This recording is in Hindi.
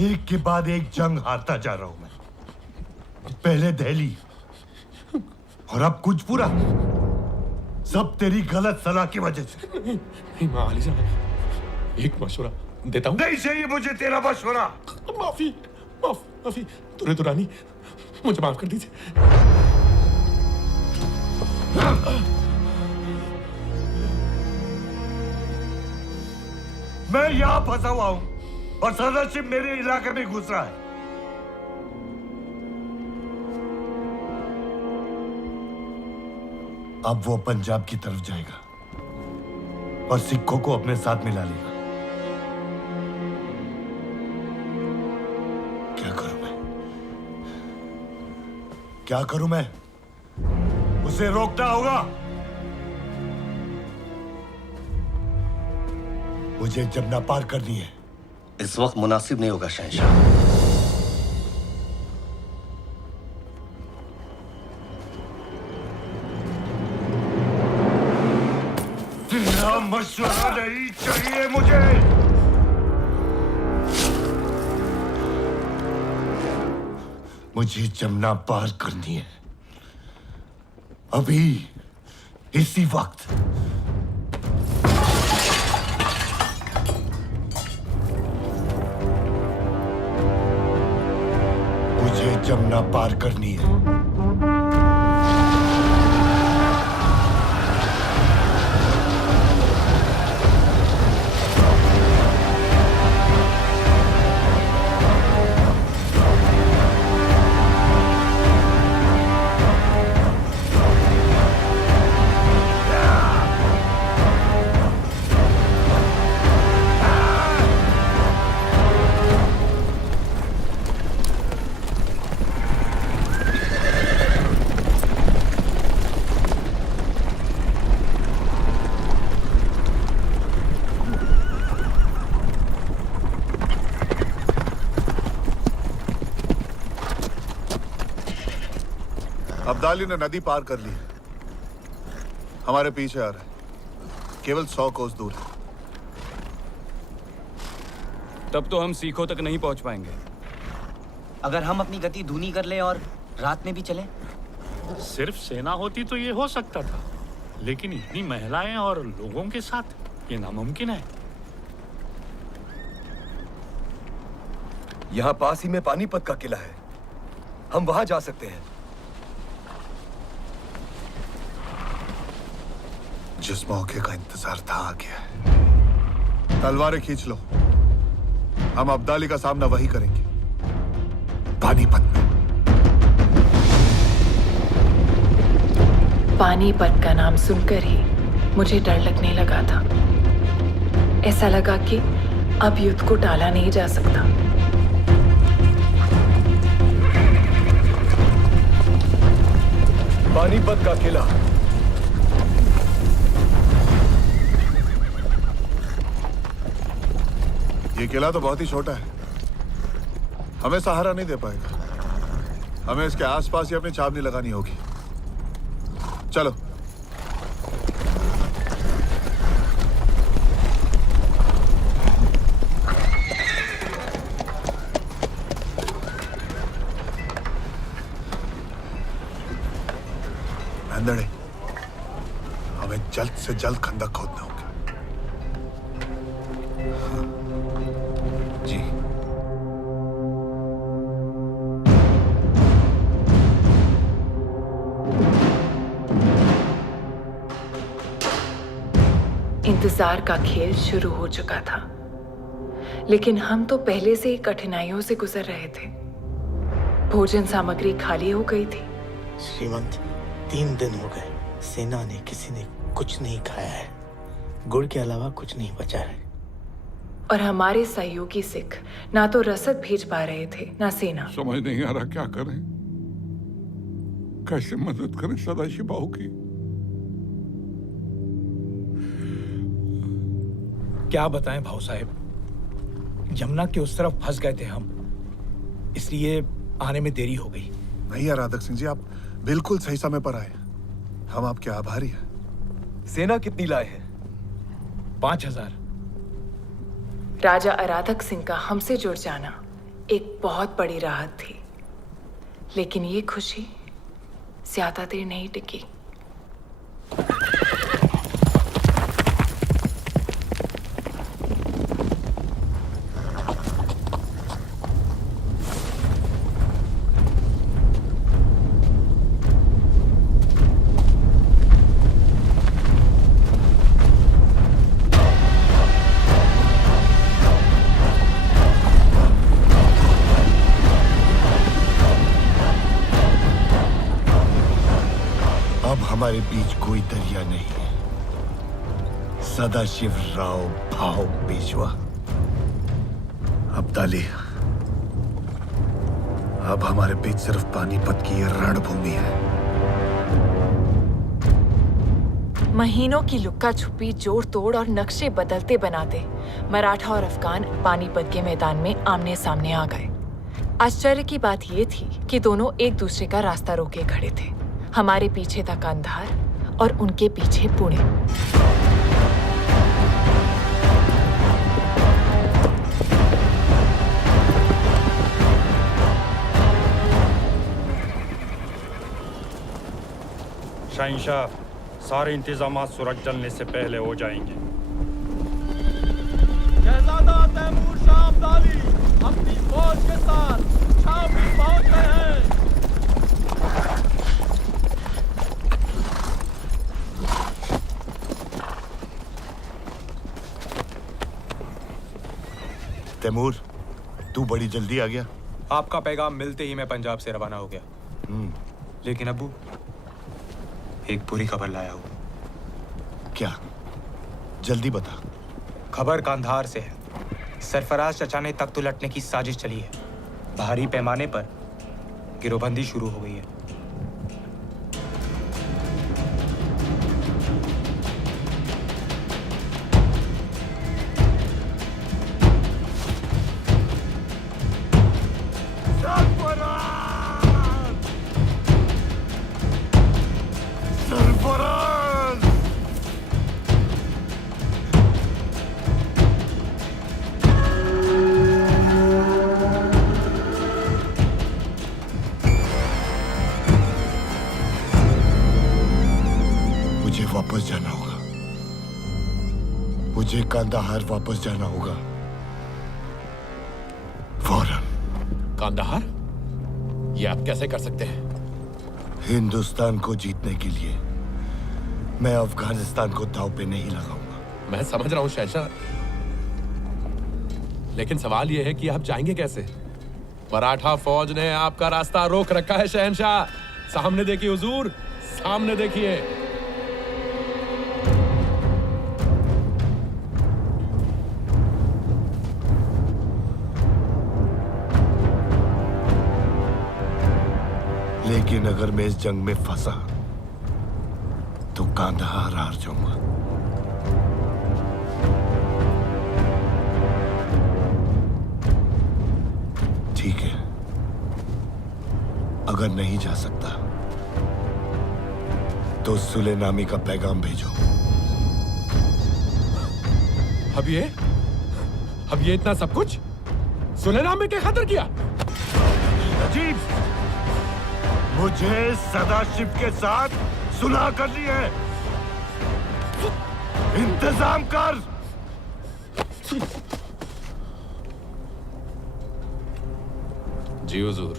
एक के बाद एक जंग हारता जा रहा हूं मैं। पहले दिल्ली और अब कुजपुरा, सब तेरी गलत सलाह की वजह से। माली साहब, एक मशवरा देता हूँ। नहीं चाहिए मुझे तेरा मशवरा। माफी माफी तूने तो रानी, मुझे माफ कर दीजिए। मैं यहां फंसा हुआ हूं और सदरशिप मेरे इलाके में घुस रहा है। अब वो पंजाब की तरफ जाएगा और सिखों को अपने साथ मिला लेगा। क्या करूं मैं? उसे रोकना होगा। मुझे जमुना पार करनी है। इस वक्त मुनासिब नहीं होगा शहंशाह। तेरा मशवरा नहीं चाहिए मुझे। मुझे जमुना पार करनी है, अभी, इसी वक्त। मुझे जमुना पार करनी है। अब्दाली ने नदी पार कर ली, हमारे पीछे आ रहा है, केवल 100 कोस दूर है। तब तो हम सीखों तक नहीं पहुंच पाएंगे। अगर हम अपनी गति धीमी कर ले और रात में भी चले? सिर्फ सेना होती तो ये हो सकता था, लेकिन इतनी महिलाएं और लोगों के साथ ये नामुमकिन है। यहाँ पास ही में पानीपत का किला है, हम वहां जा सकते हैं। जिस मौके का इंतजार था आ गया है। तलवारें खींच लो, हम अब्दाली का सामना वही करेंगे, पानीपत में। पानीपत का नाम सुनकर ही मुझे डर लगने लगा था। ऐसा लगा कि अब युद्ध को टाला नहीं जा सकता। पानीपत का किला। ये किला तो बहुत ही छोटा है, हमें सहारा नहीं दे पाएगा। हमें इसके आसपास ही अपनी छावनी लगानी होगी। चलो। अंदड़े, हमें जल्द से जल्द खंदक खोदना होगा। जी। इंतजार का खेल शुरू हो चुका था, लेकिन हम तो पहले से ही कठिनाइयों से गुजर रहे थे। भोजन सामग्री खाली हो गई थी। श्रीमंत, 3 दिन हो गए, सेना ने किसी ने कुछ नहीं खाया है। गुड़ के अलावा कुछ नहीं बचा है। और हमारे सहयोगी सिख ना तो रसद भेज पा रहे थे, ना सेना। समझ नहीं आ रहा क्या करें, कैसे मदद करें सदाशिव बाहू की। क्या बताएं भाऊ साहब, यमुना के उस तरफ फंस गए थे हम, इसलिए आने में देरी हो गई। नहीं यार राधक सिंह जी, आप बिल्कुल सही समय पर आए। हम आपके आभारी हैं। सेना कितनी लाए हैं? 5,000। राजा आराधक सिंह का हमसे जुड़ जाना एक बहुत बड़ी राहत थी, लेकिन ये खुशी ज्यादा देर नहीं टिकी। अब हमारे बीच कोई दरिया नहीं है। सदाशिव राव भाव पेशवा। अब्दाली, अब हमारे बीच सिर्फ पानीपत की ये रणभूमि है। महीनों की लुक्का छुपी, जोड़ तोड़ और नक्शे बदलते बनाते मराठा और अफगान पानीपत के मैदान में आमने सामने आ गए। आश्चर्य की बात यह थी कि दोनों एक दूसरे का रास्ता रोके खड़े थे। हमारे पीछे था कांधार और उनके पीछे पुणे। शहंशाह, सारे इंतजामात सूरज जलने से पहले हो जाएंगे। शहजादा तैमूर शाह अब्दाली अपनी फौज के साथ छावनी पहुंच गए हैं। तैमूर, तू बड़ी जल्दी आ गया। आपका पैगाम मिलते ही मैं पंजाब से रवाना हो गया। लेकिन अब्बू, एक बुरी खबर लाया हूं। क्या? जल्दी बता। खबर कांधार से है। सरफराज चचा ने तख्त उलटने की साजिश चली है। भारी पैमाने पर गिरोहबंदी शुरू हो गई है। मुझे वापस जाना होगा। मुझे कांदाहार वापस जाना होगा फौरन। कांदाहार? ये आप कैसे कर सकते हैं? हिंदुस्तान को जीतने के लिए मैं अफगानिस्तान को दांव पे नहीं लगाऊंगा। मैं समझ रहा हूं शहंशाह, लेकिन सवाल यह है कि आप जाएंगे कैसे? मराठा फौज ने आपका रास्ता रोक रखा है शहंशाह। सामने देखिए हुजूर, सामने देखिए। लेकिन अगर मैं इस जंग में फंसा तो कांधार हार जाऊंगा। ठीक है, अगर नहीं जा सकता तो सुलेनामी का पैगाम भेजो। अब ये इतना सब कुछ सुलेनामी के खातिर किया? अजीब, मुझे सदाशिव के साथ सुलह करनी है। इंतजाम कर। जी हुजूर।